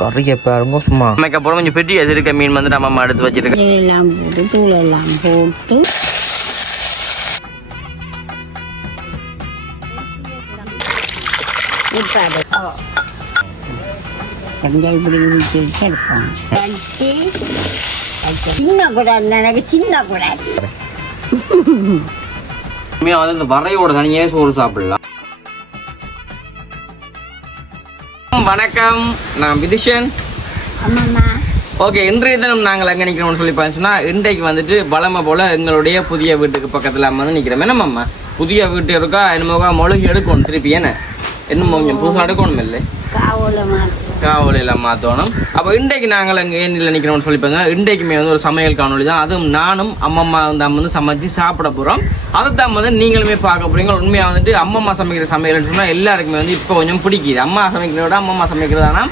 கறியை பாருங்க சும்மா அப்புறம் கொஞ்சம் பெட்டி எது இருக்க மீன் வந்து நம்ம எடுத்து வச்சிருக்கோம் எல்லாம் போட்டு தூள் எல்லாம் போட்டு இப்படி உரிச்சு எடுப்போம் சின்ன கூடாது எனக்கு சின்ன கூடாது இந்த வரையோட தனியே சோறு சாப்பிடலாம். வணக்கம், நான் விதிஷன். ஓகே, இன்றைய தினம் நாங்கள் எங்கே நிற்கிறோம்னு சொல்லி பார்த்தோம்னா இன்றைக்கு வந்துட்டு பலமை போல் எங்களுடைய புதிய வீட்டுக்கு பக்கத்தில் வந்து நிற்கிறோம். என்னம்மா புதிய வீட்டு இருக்கா என்னமோ மொழிகை எடுக்கணும் திருப்பி என்னமோ கொஞ்சம் புதுசாக எடுக்கணும் இல்லை காவலையில் மாற்றணும். அப்போ இன்றைக்கு நாங்கள் அங்கே ஏனில் நிற்கிறோம்னு சொல்லி பார்த்தோம்னா இன்றைக்குமே வந்து ஒரு சமையல் காணொலி தான். அதுவும் நானும் அம்மம்மா வந்து சமைச்சு சாப்பிட போகிறோம். அதைத்தான் வந்து நீங்களுமே பார்க்க போகிறீங்க. உண்மையாக வந்துட்டு அம்மம்மா சமைக்கிற சமையல்னு சொன்னால் எல்லாருக்குமே வந்து இப்போ கொஞ்சம் பிடிக்குது. அம்மா சமைக்கிறத விட அம்மம்மா சமைக்கிறதானா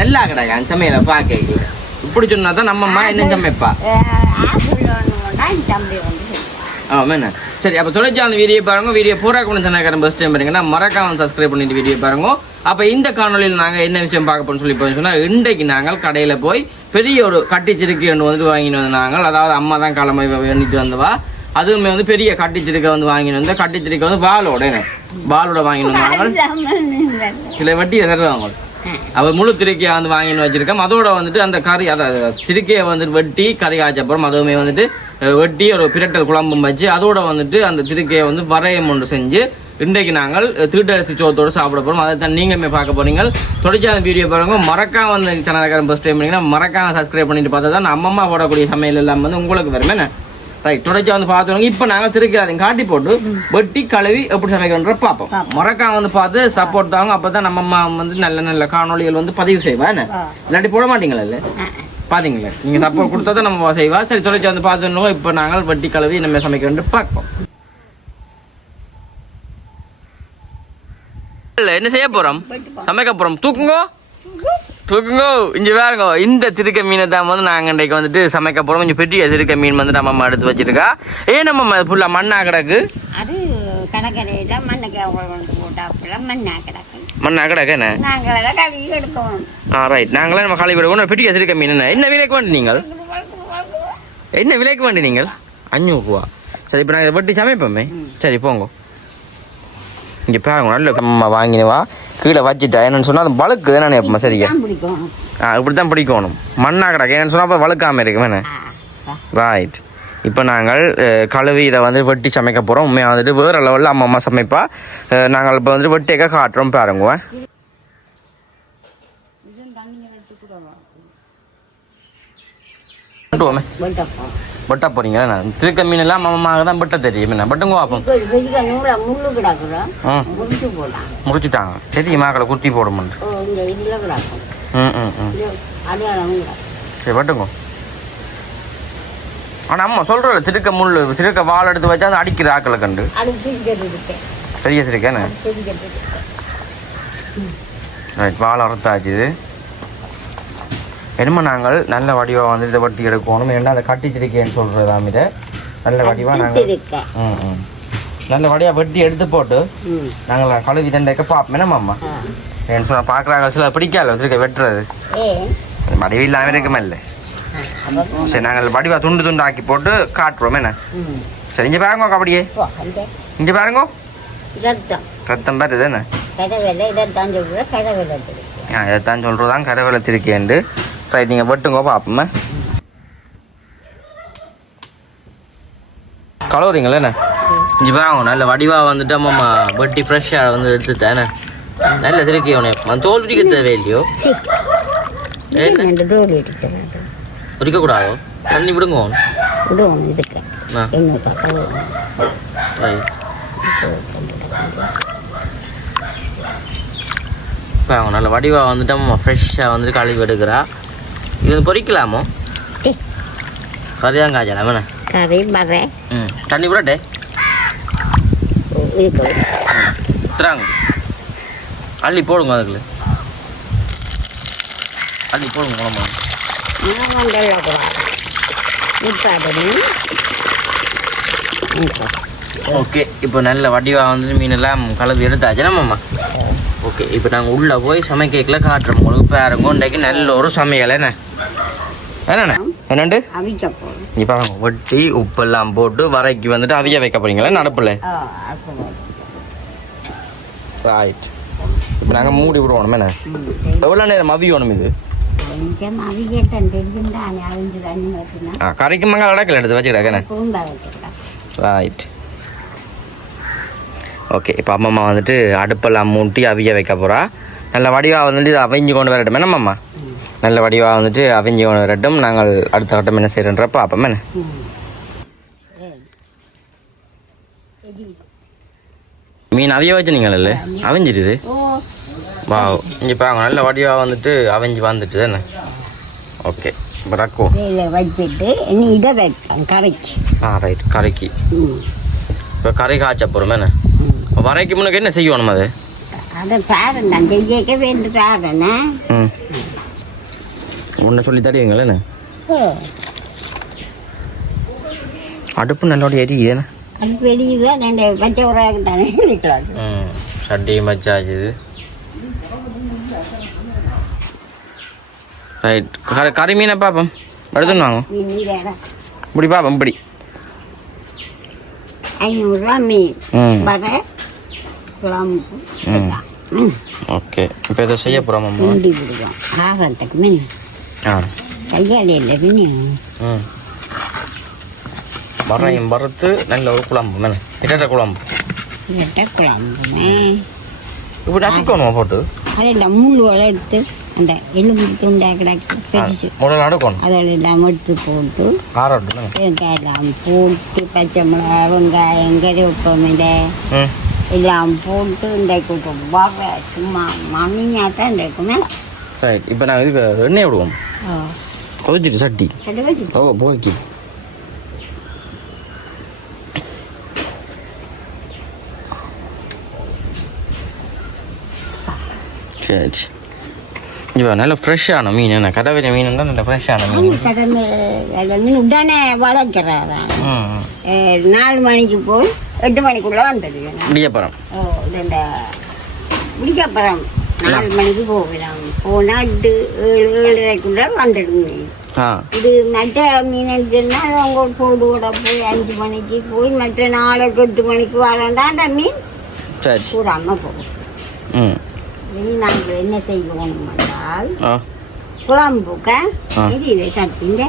நல்லா கிடையாது அந்த சமையலை பார்க்க. இப்படி சொன்னா தான் நம்மம்மா என்ன சமைப்பா. ஆமாண்ணா, சரி. அப்போ தொலைச்சி அந்த வீடியோ பாருங்க. வீடியோ பூரா கொண்டு சொன்னாக்கிறேன் ஃபஸ்ட் டைம் பாருங்கன்னா மறக்காம சப்ஸ்கிரைப் பண்ணிட்டு வீடியோ பாருங்க. அப்போ இந்த காணொலியில் நாங்கள் என்ன விஷயம் பார்க்க போறோம்னு சொல்லி சொன்னால் இன்றைக்கு நாங்கள் கடையில் போய் பெரிய ஒரு கட்டிச்சிருக்கி ஒன்று வந்து வாங்கிட்டு வந்து நாங்கள், அதாவது அம்மா தான் கிளம்பி எண்ணிட்டு வந்தவா. அதுவுமே வந்து பெரிய கட்டிச்சிருக்கை வந்து வாங்கிட்டு வந்து கட்டிச்சிருக்கை வந்து பாலோட வாங்கிட்டு வந்தாங்க. சில வட்டி எதிர்வாங்க. அவர் முழு திருக்கையை வந்து வாங்கின்னு வச்சிருக்கோம். அதோட வந்துட்டு அந்த கறி அதாவது திருக்கையை வந்துட்டு வெட்டி கறி காய்ச்சப்புறம் அதுவுமே வந்துட்டு வெட்டி ஒரு பிரட்டல் குழம்பும் வச்சு அதோட வந்துட்டு அந்த திருக்கையை வந்து வரையம் ஒன்று செஞ்சு இன்றைக்கு நாங்கள் தீட்டரிசி சோத்தோடு சாப்பிட போகிறோம். அதை தான் நீங்களுமே பார்க்க போறீங்க. தொடர்ச்சியான வீடியோ பாருங்க. மறக்காம வந்து சேனலுக்காரன் ஃபர்ஸ்ட் டைம் பண்ணிங்கன்னா மறக்காம சப்ஸ்கிரைப் பண்ணிட்டு பார்த்தா தான் அம்மம்மா போடக்கூடிய சமையல் எல்லாம் வந்து உங்களுக்கு வருமே. ரைட், தொடர்ச்சி வந்து பார்த்துருவாங்க. இப்போ நாங்கள் திருக்கி அதையும் காட்டி போட்டு வெட்டி கழுவி எப்படி சமைக்கிறோன்ற பார்ப்போம். மறக்காம வந்து பார்த்து சப்போர்ட் தாங்க. அப்போ தான் நம்ம அம்மா வந்து நல்ல நல்ல காணொலிகள் வந்து பதிவு செய்வா. என்ன இல்லாட்டி போட மாட்டீங்களா இல்லை பார்த்தீங்களே, நீங்கள் சப்போர்ட் கொடுத்தா தான் நம்ம செய்வா. சரி, தொடர்ச்சி வந்து பார்த்துருந்தோம். இப்போ நாங்கள் வெட்டி கழுவி நம்ம சமைக்கிறோன்னு பார்ப்போம். என்ன செய்ய போகிறோம்? சமைக்க போகிறோம். தூக்குங்கோ இங்கே வேறுங்க. இந்த திருக்க மீனை தான் வந்து நாங்கள் இன்றைக்கு வந்துட்டு சமைக்க போகிறோம். கொஞ்சம் பெரிய திருக்க மீன் வந்து நம்ம எடுத்து வச்சிருக்கா. நம்ம ஃபுல்லாக மண்ணா கிடக்கு. மண்ணா கிடக்கு என்ன? ரைட், நாங்களே நம்ம காலி விடுவோம். பெரிய திருக்க மீன் என்ன விலைக்கு வேண்டி நீங்கள்? என்ன விலைக்கு வேண்டி நீங்கள்? 500 ரூபா. சரி, இப்போ நாங்கள் வெட்டி சமைப்போமே. சரி போங்க. இங்கே பாருங்க, நல்ல அம்மா வாங்கினவா கீழே வச்சுட்டா. என்னன்னு சொன்னால் அது வழுக்கு தானே எப்பமா? சரிங்க, இப்படி தான் பிடிக்கணும். மண்ணா கிடக்கு என்னன்னு சொன்னால் அப்போ வழுக்காமல் இருக்கு வேணே. ரைட், இப்போ நாங்கள் கழுவி இதை வந்து வெட்டி சமைக்க போகிறோம். உண்மையாக வந்துட்டு வேறு லெவலில் அம்மா சமைப்பா. நாங்கள் இப்போ வந்துட்டு வெட்டியக்க காட்டுறோம் பாருங்க. பட்டா போறீங்க. திருக்க மீன் எல்லாம் அம்மாவுக்கு தான் பட்ட தெரியும். என்ன பட்டுங்க பார்ப்போம். முடிச்சுட்டாங்க. தெரியும் மாக்களை குட்டி போடுமோன்னு. சரி பட்டுங்க. ஆனால் அம்மா சொல்கிறோம் திருக்க வாழை எடுத்து வச்சா அது அடிக்கிற ஆக்களை கண்டு பெரிய திருக்கேன்னு. ரைட், வாழை அறுத்தாச்சு. இது என்னமோ நாங்கள் நல்ல வடிவாக வந்து இதை வட்டி எடுக்கணும். ஏன்னா அதை கட்டி திருக்கேன்னு சொல்கிறதாம். இதை நல்ல வடிவாக நாங்கள் நல்ல வடிவாக வெட்டி எடுத்து போட்டு நாங்கள் கழுவி தண்டைக்க பார்ப்போம். என்னம்மா ஏன்னு சொன்னால் பார்க்குறாங்க சில பிடிக்காது திருக்க வெட்டுறது. வடிவு இல்லாமல் இருக்குமே இல்லை. சரி, நாங்கள் வடிவாக துண்டு ஆக்கி போட்டு காட்டுறோம். என்ன சரி, இங்கே பாருங்க. கபடியே இங்கே பாருங்க. ரத்தம் பாருது என்ன? இதைத்தான் சொல்கிறதான் கரவேலை திருக்கேண்டு. சரி, நீங்கள் வெட்டுங்க பார்ப்போமே. கலவுறீங்களே என்ன? இங்கே பாருங்க, நல்ல வடிவாக வந்துட்டு அம்மா வெட்டி ஃப்ரெஷ்ஷாக வந்து எடுத்துட்டேன். நல்ல திருக்கி உனக்கு தோல் உரிக்க தேவையில்லையோ? உரிக்கக்கூடாதோ? தண்ணி விடுங்க. இப்போ நல்ல வடிவாக வந்துட்டு அம்மா ஃப்ரெஷ்ஷாக வந்துட்டு கழுவி எடுக்கிறா. இது வந்து பொரிக்கலாமோ? கறி தான் காய்ச்சலாம் என்ன? கறி மறை. தண்ணி விடட்டே திராங்க. அள்ளி போடுங்க. அதுக்குள்ள அள்ளி போடுங்க. ஓகே, இப்போ நல்ல வடிவாக வந்துட்டு மீனெல்லாம் கலந்து எடுத்தாச்சு நம்மம்மா. ஓகே இப்போ நாங்கள் உள்ளே போய் சமைக்கல காட்டுறோம் உங்களுக்கு பாருங்க இன்றைக்கு நல்ல ஒரு சமையல் என்னண்ணே என்னண்டு இப்போ வெட்டி உப்பெல்லாம் போட்டு வரைக்கு வந்துட்டு அவிய வைக்க போறீங்களா நடப்பில் ரைட் இப்போ நாங்கள் மூடி விடுவோம் என்ன எவ்வளோ நேரம் அவியணும் இது கறிக்கு மங்க அடக்கல எடுத்து வச்சுக்கிடாக்கண்ணே ரைட் ஓகே இப்போ அம்மம்மா வந்துட்டு அடுப்பெல்லாம் மூட்டி அவிய வைக்க போகிறா நல்ல வடிவாக வந்துட்டு இது அவிஞ்சு கொண்டு வரட்டும் என்னம்மா நல்ல வடிவாக வந்துட்டு அவிஞ்சு கொண்டு வரட்டும் நாங்கள் அடுத்த கட்டம் என்ன செய்கிறன்றப்ப அப்போ என்ன மீன் அவிய வச்சு நீங்கள் இல்லை அவிஞ்சிடுது வா இங்கே பாருங்க நல்ல வடிவாக வந்துட்டு அவிஞ்சு வந்துட்டு தானே ஓகே இப்போ ரக்குவோம் வச்சுட்டு இதை வைப்பேன் கரைக்கு ரைட் கரைக்கு இப்போ கரை காய்ச்ச போகிறோம் என்ன வரைக்கு முன்னுக்கு என்ன செய்யணும் அது அதை பேரன் நான் செய்யக்க வேண்டு பேரனே உன்னை சொல்லி தருவீங்களே அடுப்பு நல்லோட எரியுதுண்ணே அடுப்பு எரியுது ரெண்டு பச்சை உராக தானே நிற்கலாம் சட்டியும் வச்சாச்சு ரைட் கறி மீனை பார்ப்போம் எடுத்துன்னு வாங்க இப்படி பார்ப்போம் இப்படி 500 ரூபா மீன் வர குழம்பு ஓகே இப்போ இதை செய்ய போகிறோம் மூடி விடுவோம் ஆகிறதுக்கு மீன் கையாளியில் மீன் வரையும் வறுத்து நல்ல ஒரு குழம்பு மேலே இரட்டை குழம்பு குழம்புமே இப்படி நசிக்கணுமா போட்டு அதை இந்த முள் எடுத்து அந்த எலும்பு துண்டா கிடக்கு பெருசு அதெல்லாம் எடுத்து போட்டு வெங்காயம் போட்டு பச்சை மிளகா வெங்காயம் கறிவேப்பிலை எல்லாம் போட்டு இந்த கூட்டம் சும்மா மணியாக தான் இருக்குமே சரி இப்போ நான் இதுக்கு எண்ணெய் விடுவோம் கொதிச்சிட்டு சட்டி ஓ போய்க்கு சரி இப்போ நல்ல ஃப்ரெஷ்ஷான மீன் என்ன கடவுளை மீன் தான் நல்ல ஃப்ரெஷ்ஷான மீன் மீன் உடனே வளர்க்குறாங்க 4 மணிக்கு போய் 8 மணிக்குள்ளே வந்தது விடியப்புறம் இந்த விடியப்புறம் 4 மணிக்கு போகலாம் போனால் 7:30க்குள்ளே வந்துடுங்க இது மற்ற மீன் எடுத்துன்னா அவங்க போடு கூட போய் 5 மணிக்கு போய் மற்ற நாளைக்கு 8 மணிக்கு வரண்டா அந்த மீன் கூடாமல் போகும் நாங்கள் என்ன செய்வோம் என்றால் குழம்புக்க இது சட்டிங்க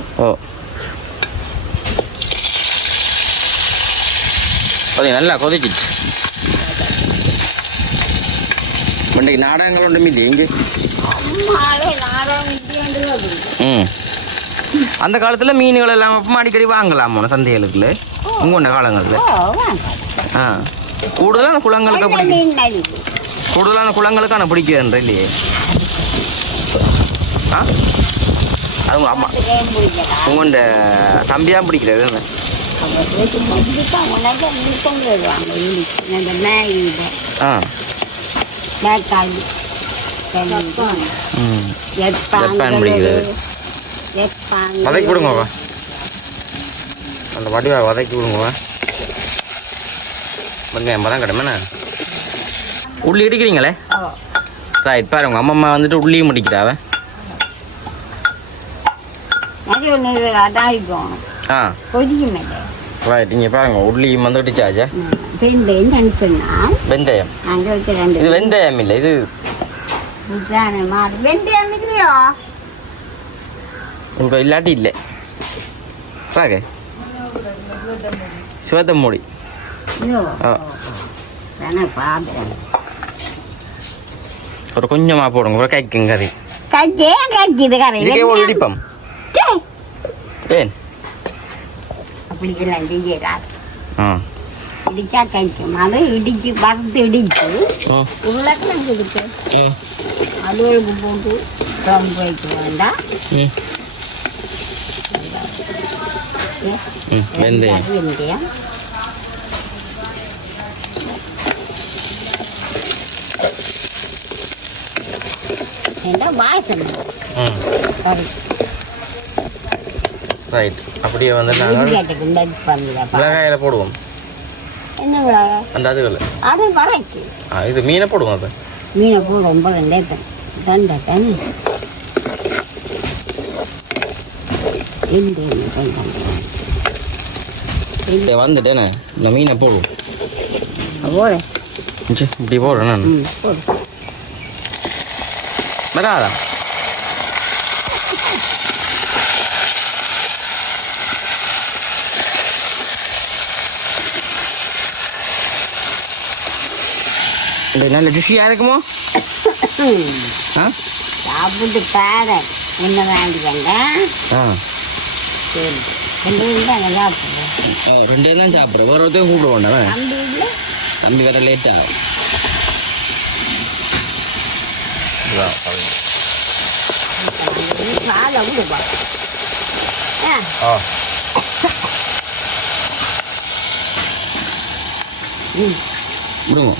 நல்லா கொதிச்சிச்சு இன்றைக்கு நாடகங்கள் உண்டு மீதி எங்கே அந்த காலத்தில் மீன்கள் எல்லாம் அடிக்கடி வாங்கலாமோ சந்தைகளுக்குள்ள உங்களோட காலங்களில் கூடுதலான குளங்களுக்கு பிடிக்கும் கூடுதலான குளங்களுக்கான பிடிக்கிறேன் இல்லையே அது அம்மா உங்கள்ட தம்பிதான் பிடிக்கிறது ஜப்பான் பிடிக்கிறது வதக்கி விடுங்கப்பா அந்த வடிவா வதக்கி விடுங்கப்பா வெங்காயம் தான் கிடமேண்ணா உள்ளி இடிக்கிறீங்களே ரைட் பாருங்க அம்மா வந்துட்டு உள்ளியும் முடிக்கிறாவ ரைட் இங்கே பாருங்க உள்ளியும் வந்து இடிச்சாச்சா வெந்தயம் இது வெந்தயம் இல்லை இது வெந்தயம் இல்லையோ இப்போ இல்லாட்டி இல்லை பாக்க சிவத்த மூடி ஒரு கொஞ்சமாக போடுங்க ஒரு கைக்குங்க கறி இதுக்கே ஒரு இடிப்பம் ஏன் அப்படி எல்லாம் செய்யறாரு இடிச்சா கைக்கும் அது இடிச்சு வறுத்து இடிச்சு உருளைக்கிழங்கு இருக்கு அலுவலுக்கு போட்டு குழம்பு வைக்க வேண்டாம் வெந்தயம் ரைட் அப்படியே வந்து மிளகாயில போடுவோம் என்ன மிளகாய் அந்த அதுகள் அது வரைக்கு இது மீனை போடுவோம் அது மீனை போட ரொம்ப ரெண்டாயிரம் தண்டை தண்ணி வந்துட்டேனே இந்த மீனை போடுவோம் போட இப்படி போடுறேன் நான் போடு வராதா நல்ல ருசியாக இருக்குமோ ஆ சாப்பிட்டு பாரு என்ன வாங்கிக்கங்க ஆ சரி ரெண்டு தான் சாப்பிடுறேன் ஓ 2 தான் சாப்பிட்றேன் வேறு ஒருத்தையும் கூப்பிட வேண்டாம் தம்பி இல்லை தம்பி வேற லேட் ஆகும் பாலை விடுப்பா ஆ விடுங்க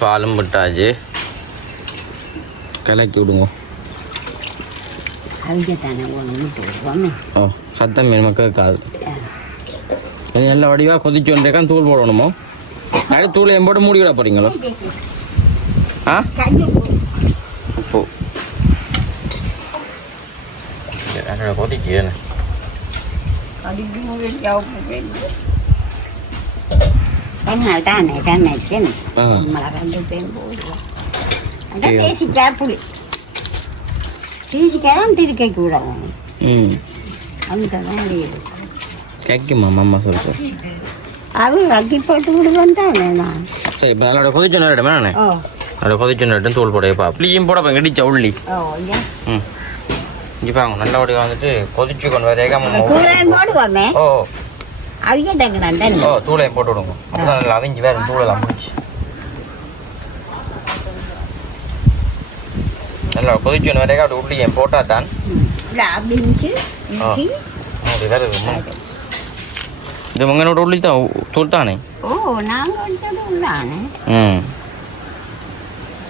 பாலும் விட்டாச்சு கலக்கி விடுங்க அதுக்குத்தானே ஒன்று விட்டுருக்கோமே ஓ சத்தம் வேணுமா கேட்காது அது நல்ல வடிவாக கொதிச்சு வந்துருக்கான் தூள் போடணுமோ அடுத்து தூள் என் போட்டு மூடி விட போறீங்களோ ஆ உப்பு கொதிக்கு என்ன தானே கண்ணாச்சு நம்மளை 2 பேரும் போடுவோம் அதான் தேசிக்காய் புளி தேசிக்காய் திருக்க கூடாது அதுதான் கேட்குமா அம்மா சொல்கிறேன் அது ரக்கி போட்டு விடுவேன் தானே நான் சரி இப்போ அதோட கொதிச்சு நேரிடமே நானே ஓ அதோட கொதிச்சு நேரிட்டும் தூள் போடையப்பா புளியும் போட இடிச்ச உள்ளி ஓ ம் இங்கே பாங்க நல்ல வடிவம் வந்துட்டு கொதிச்சு கொண்டு வரையாம தூளையும் போடுவோமே ஓ அவிய டக்குறான் ஓ தூளையும் போட்டு விடுங்க அப்பதான் நல்லா அவிஞ்சு வேறு தூளெல்லாம் முடிச்சு நல்லா கொதிச்சு கொண்டு வரையா அப்படி உள்ளி என் போட்டால் தான் இல்லை அப்படின்ச்சு அப்படி வேறு இது உங்களோட உள்ளி தான் தூள் தானே ஓ நாங்கள் வச்சது உள்ளானே ம்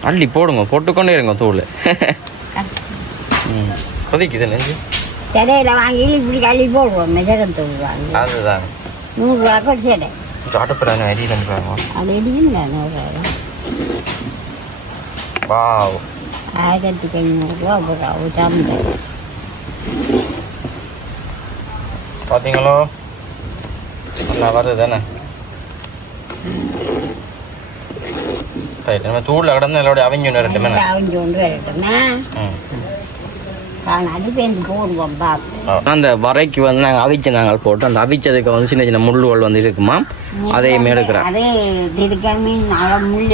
அள்ளி போடுங்க போட்டுக்கொண்டே இருங்க தூள் ம் கொதிக்குது நெஞ்சு சடையில் வாங்கி இப்படி அள்ளி போடுவோம் மெஜரம் தூள் வாங்கி அதுதான் 100 ரூபா கூட சடை அடுப்பில் அடி பண்ணுறாங்க அது எடியும் 100 வாவ் 1500 ரூபா போடுறா ஒரு டம்ளர் பார்த்தீங்களோ நல்லா வருது தானே ரைட் நம்ம தூளில் கிடந்து எல்லோடைய அவிஞ்சு வரட்டுமே அவிஞ்சு கொண்டு வரட்டுமே அது பேருந்து போடுவோம் பாப்போம் அந்த வரைக்கு வந்து நாங்கள் அவிச்சு நாங்கள் போட்டு அந்த அவிச்சதுக்கு வந்து சின்ன சின்ன முள்ளுகள் வந்து இருக்குமா அதையும் எடுக்கிறேன் அதே திருக்க மீன் முள்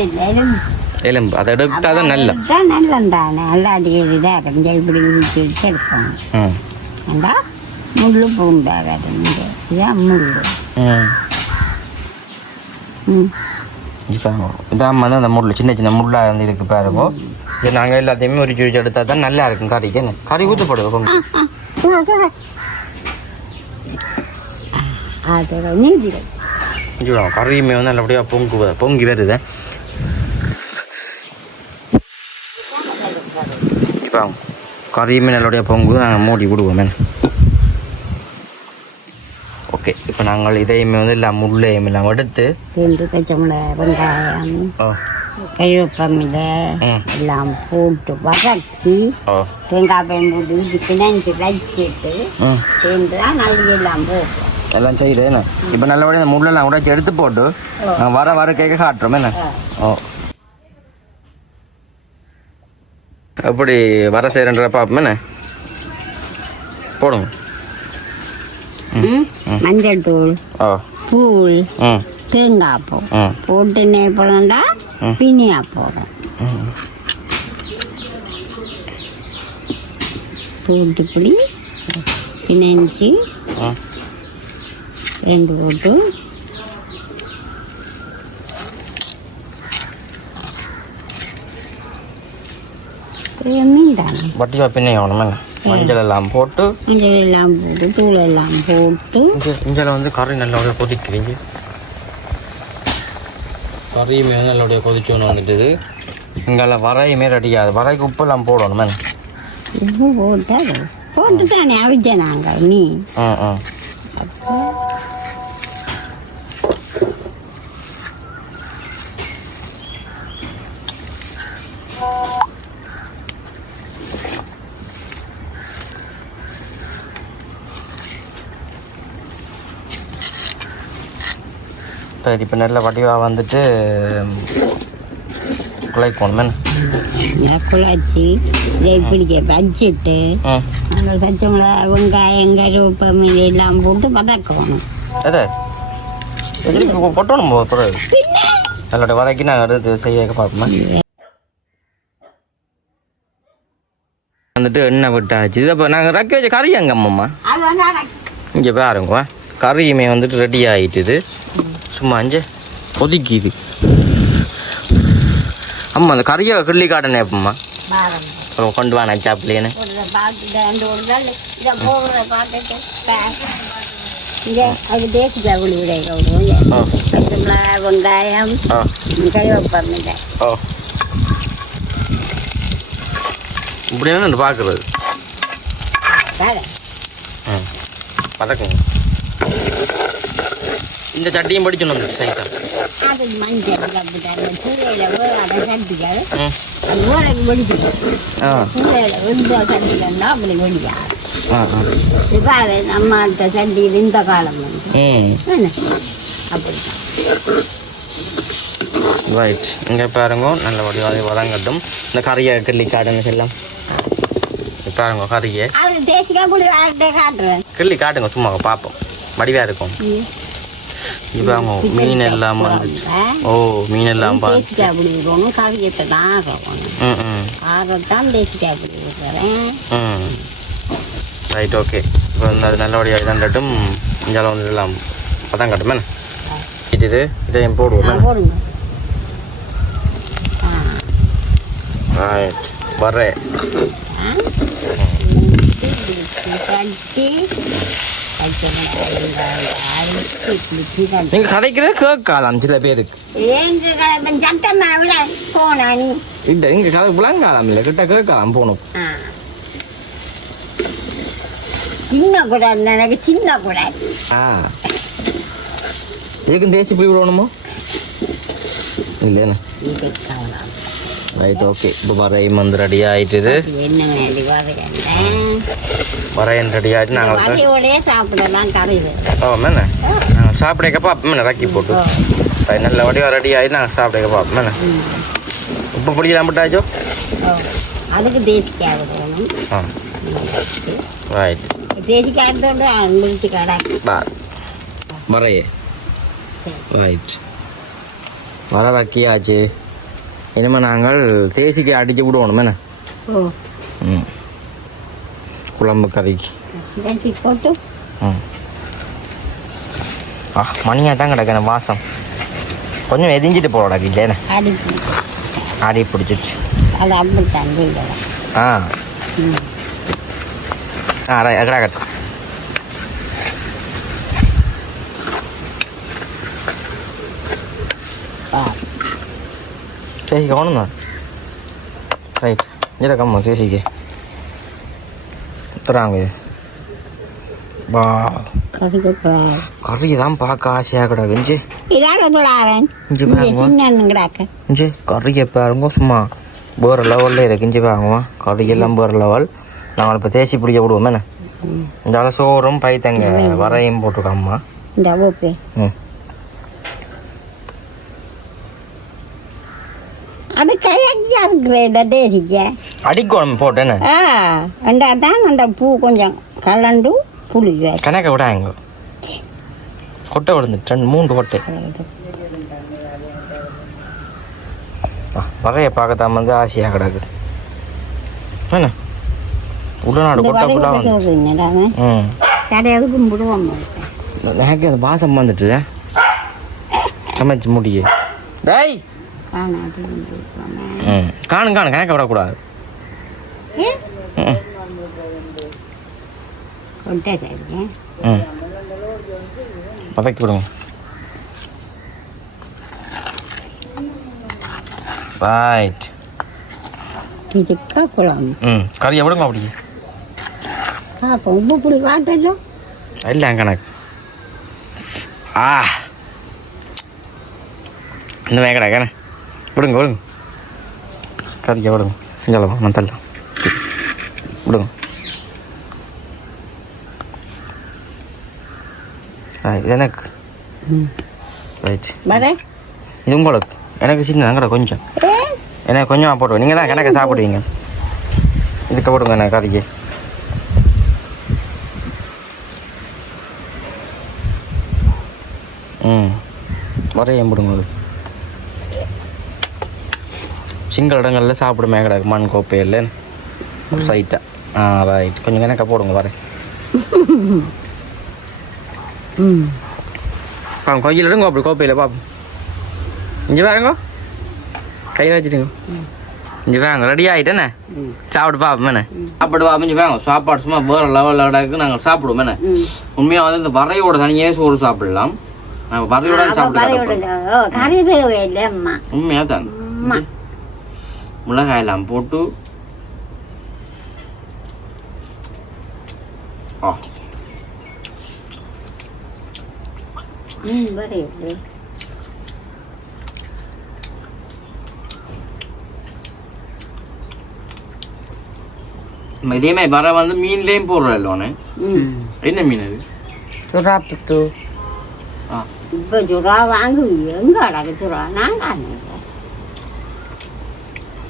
எலும்பு அதை எடுத்தால் தான் நல்ல நல்லந்தானே நல்லாடி இதாக கொஞ்சம் இப்படி ஊற்றி வச்சு எடுக்கணும் ஏண்டா முள் பூண்டாகாது இதான் முள் இப்போ இதான் வந்து அந்த முள் சின்ன சின்ன முள்ளாக வந்து இருக்கு பாருங்க இது நாங்கள் எல்லாத்தையுமே ஒரு ஜூஸ் எடுத்தால் தான் நல்லா இருக்கும் கறிக்கு என்ன கறி ஊற்றப்படுது கறியுமே வந்து நல்லபடியாக பொங்கி வருது இப்போ கறியுமே நல்லபடியாக பொங்கு நாங்கள் மூடி விடுவோமே ஓகே இப்போ நாங்கள் இதையுமே வந்து எல்லாம் முள்ளையும் எல்லாம் எடுத்து பச்சை மிளகாய் வெங்காயம் கருவேப்பமில்லை எல்லாம் போட்டு வதக்கி தேங்காய் பயம் போட்டு இது பிணைஞ்சு வச்சுட்டு சேர்ந்து தான் நல்லி எல்லாம் போட்டோம் எல்லாம் செய்யுது இப்போ நல்லபடியாக இந்த முள்ளெல்லாம் உடைச்சி எடுத்து போட்டு வர கேட்க காட்டுறோம் என்ன ஓ எப்படி வர செய்கிறன்ற பார்ப்போம் என்ன போடுங்க மஞ்சள் தூள் பூள் தேங்காய் பூ போட்டு என்ன போடண்டா பினியா போடும் போட்டு இப்படி பிணைஞ்சி 2 போட்டு மீன் தானே வட்டிவா பின்னையும் ஆகணுமே மஞ்சள் எல்லாம் போட்டு தூள் எல்லாம் போட்டு இஞ்சில் வந்து கறி நல்லபடியாக கொதிக்கிறீங்க கறியுமே நல்லபடியாக கொதிச்சோன்னு வந்துட்டுது இங்கெல்லாம் வரையுமே ரெடியாது வரைக்கு உப்பெல்லாம் போடணுமே உப்பு போட்டு தானே அவிச்சேன் நாங்கள் மீன் சரி இப்போ நல்ல வடிவாக வந்துட்டு குழைக்கணும் குழச்சி இதை பிடிக்க வச்சுட்டு அந்த பச்சை மிளகா வெங்காயம் கருவேப்பிலை எல்லாம் போட்டு வதக்கணும். அது கொட்டணும் பிறகு நல்லோட வதக்கி நாங்கள் அடுத்து செய்ய பார்ப்போமா. வந்துட்டு எண்ணெய் விட்டாச்சு. இதை இப்போ நாங்கள் ரக்க வச்ச கறி எங்க அம்மம்மா இங்கே பாருங்க கறியுமே வந்துட்டு ரெடி ஆகிட்டுது. சும்மா அஞ்சு கொதிக்குது. அம்மா அந்த கறியை கிள்ளி காட்டனே அப்பம்மா கொண்டு வாங்க சாப்பிடலேன்னு வெங்காயம் கருவேப்பிலை இப்படின்னு பார்க்குறது பதக்குங்க. இந்த சட்டியும் படிச்சணும் சைட்டா அது மஞ்சள் சூறையில் அதை சட்டிக்காது சூறையில் வெந்த சட்டிக்கன்னா அப்படி வெடிக்காது. இப்போ நம்மள்கிட்ட சட்டி இந்த காலம் வந்து அப்படி ரைட். இங்கே பாருங்க நல்ல வடிவாக வதங்கட்டும். இந்த கறியை கிள்ளி காட்டுன்னு செல்லாம் பாருங்க கறியை கிள்ளி காட்டுங்க சும்மா பார்ப்போம் வடிவாக இருக்கும். இப்போ மீன் எல்லாம் வந்து மீன் எல்லாம் ரைட் ஓகே. இப்போ வந்து அது நல்லபடியாக தண்டட்டும். இஞ்சாலும் வந்து எல்லாம் பதம் கட்டுமே இது இதையும் போடுவோம். ரைட் வரேன். நீங்க கதைக்கிறது கேட்காதாம் சில பேருக்கு. இல்ல இங்க கதை புலங்காலம் இல்ல கிட்ட கேட்கலாம் போகணும். சின்ன கூட எனக்கு சின்ன கூட இதுக்கு தேசி போய் விடணுமோ இல்லையா. Right okay. இப்போ வரையும் வந்து ரெடி ஆயிட்டுது. வரையும் ரெடி ஆகிட்டு நாங்கள் சாப்பிடலாம் கரையுது. மேண்ணே நாங்கள் சாப்பிடக்கப்போ அப்போ ரக்கி போட்டு நல்ல வடிவாக ரெடி ஆகிட்டு நாங்கள் சாப்பிடக்கப்போ மேண்ணே இப்போ பிடிக்கலாம் விட்டாச்சோ அதுக்கு தேசிக்காய் போடணும். ரைட் தேசிக்காய் முடிச்சு கடை வரையே ரைட் வர ரக்கியாச்சு. இனிமேல் நாங்கள் தேசிக்கு அடித்து விடுவோம் மேண்ணே குழம்பு கறிக்கு போட்டு. மணியாக தான் கிடக்கணும் வாசம் கொஞ்சம் எரிஞ்சிட்டு போடா இல்லைண்ணே ஆடி பிடிச்சிச்சு. கிடக்கட்டும். சேசிக்க வேணும் தான் ரைட். இல்லை கம்மா சேசிக்க தராங்க. வா கறியை தான் பார்க்க ஆசையாக கிடக்கு. இஞ்சி இஞ்சி கறியை பாருங்க சும்மா வேறு லெவலில் இருக்கு. இஞ்சி பாருங்கம்மா கறியெல்லாம் வேறு லெவல். நாங்கள் இப்போ தேசி பிடிக்க விடுவோம் என்ன இந்த சோறும் பைத்தங்க வரையும் போட்டிருக்காம்மா. அது கையாச்சியா இருக்கிற தேசிக்க அடிக்கணும் போட்டேன்னு தான் அந்த பூ கொஞ்சம் கலண்டு புளி கணக்க விடாங்க கொட்டை விழுந்து 2-3 கொட்டை வரைய பார்க்கத்தான் வந்து ஆசையாக கிடக்கு என்ன உடனாடு கொட்டை ஃபுல்லாக வந்து கடையாவது கும்பிடுவோம். எனக்கு அந்த வாசம் வந்துட்டு சமைச்சு முடிய டேய் காணும் கணக்க விடக்கூடாது. பதக்கி விடுங்க. ரைட் கறி எவ்வளோங்க அப்படி உப்பு புளி பார்த்தோம் இல்லை கணக்கு இந்த வேங்கடா கண்ணே விடுங்க விடுங்க கறிக்க விடுங்க சொல்லவா மத்தல்லாம் விடுங்க. இது எனக்கு ரைட் வரே இது உங்களுக்கு எனக்கு சின்ன அங்கடா கொஞ்சம் எனக்கு கொஞ்சமாக போடுவோம் நீங்கள் தான் கணக்கு சாப்பிடுவீங்க இதுக்கு போடுங்க எனக்கு கதைக்கு வரையும் போடுங்க சிங்கள இடங்களில் சாப்பிடுமே கிடக்கு மண் கோப்பையில் ஒரு சைட்டாக ரைட் கொஞ்சம் கணக்காக போடுங்க வரேன் கொஞ்சம் எடுங்க அப்படி கோப்பையில் பார்ப்போம் இங்கே பாருங்க கையில் வச்சுட்டுங்க இங்கே வாங்க ரெடி ஆகிட்டேண்ணே சாப்பிட்டு பார்ப்போம் சாப்பிட்டு பார்ப்போம் இங்கே வாங்க சாப்பாடு சும்மா வேறு லெவலில் இடக்கு நாங்கள் சாப்பிடுவோம் என்ன உண்மையாக வந்து இந்த வரையோட தனியே சோறு சாப்பிடலாம் நாங்கள் வரையோட சாப்பிட்டு உண்மையாக தான் மிளகாயெல்லாம் போட்டு இதே மாதிரி வர வந்து மீன்லேயும் போடுறோம் இல்லோன்னு என்ன மீன் அது சுறா புட்டு இப்போ சுறா வாங்குவீங்க எங்கே அடக்கு சுறா நான்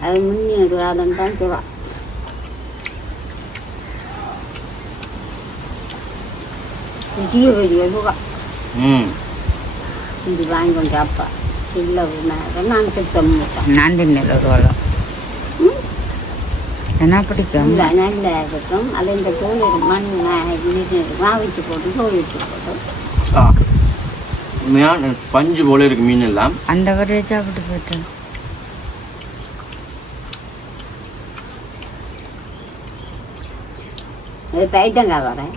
அது முன்னேறுவாதம் தான் சுறா பெரிய பெரிய சுறா இது வாங்கி கொண்டு அப்பா சில்ல நான் திட்டம் நான் தின்னல ஒரு வளம் என்ன பிடிக்கும் நல்லா இருக்கும் அது இந்த தோல் மண் மாவிச்சு போட்டு தோல் வச்சு போட்டு பஞ்சு போல இருக்கு மீன் எல்லாம் அந்த வரைய சாப்பிட்டு போயிட்டேன் பைத்தங்காய் வரேன்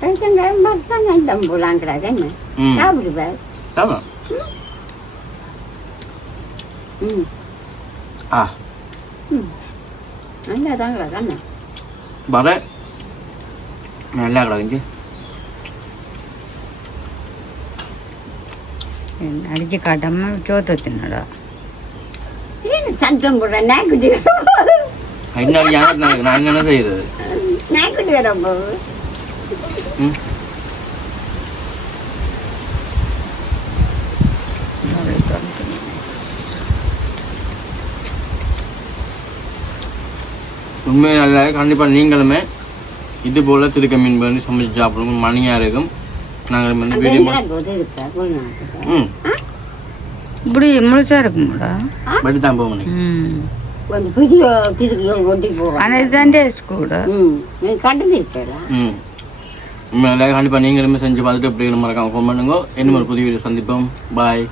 பைத்தங்காய் மரத்தங்காய் போலாங்கிறாங்க என்ன சாப்பிடுவேன் நல்லா தாங்களா கண்ணா வர நல்லா கிடக்குங்க அடிச்சு காட்டாம சோத்து தின்னடா சத்தம் போடுற நாய்க்குட்டி நான் என்ன செய்யறது நாய்க்குட்டி தரம் போகுது உண்மையை நல்லா கண்டிப்பாக நீங்களுமே இது போல் திருக்க மீன் பண்ணி சமைச்சு சாப்பிடணும் மணியாக இருக்கும் நாங்கள் வந்து வீடியோ இப்படி முழுசா இருக்குமாடா படி தான் போக ஆனால் இதுதான் டேஸ்ட் கூட உண்மையில கண்டிப்பாக நீங்களுமே செஞ்சு பார்த்துட்டு எப்படி மறக்காம ஃபோன் பண்ணுங்க இன்னும் ஒரு புதிய வீடியோ சந்திப்போம் பாய்.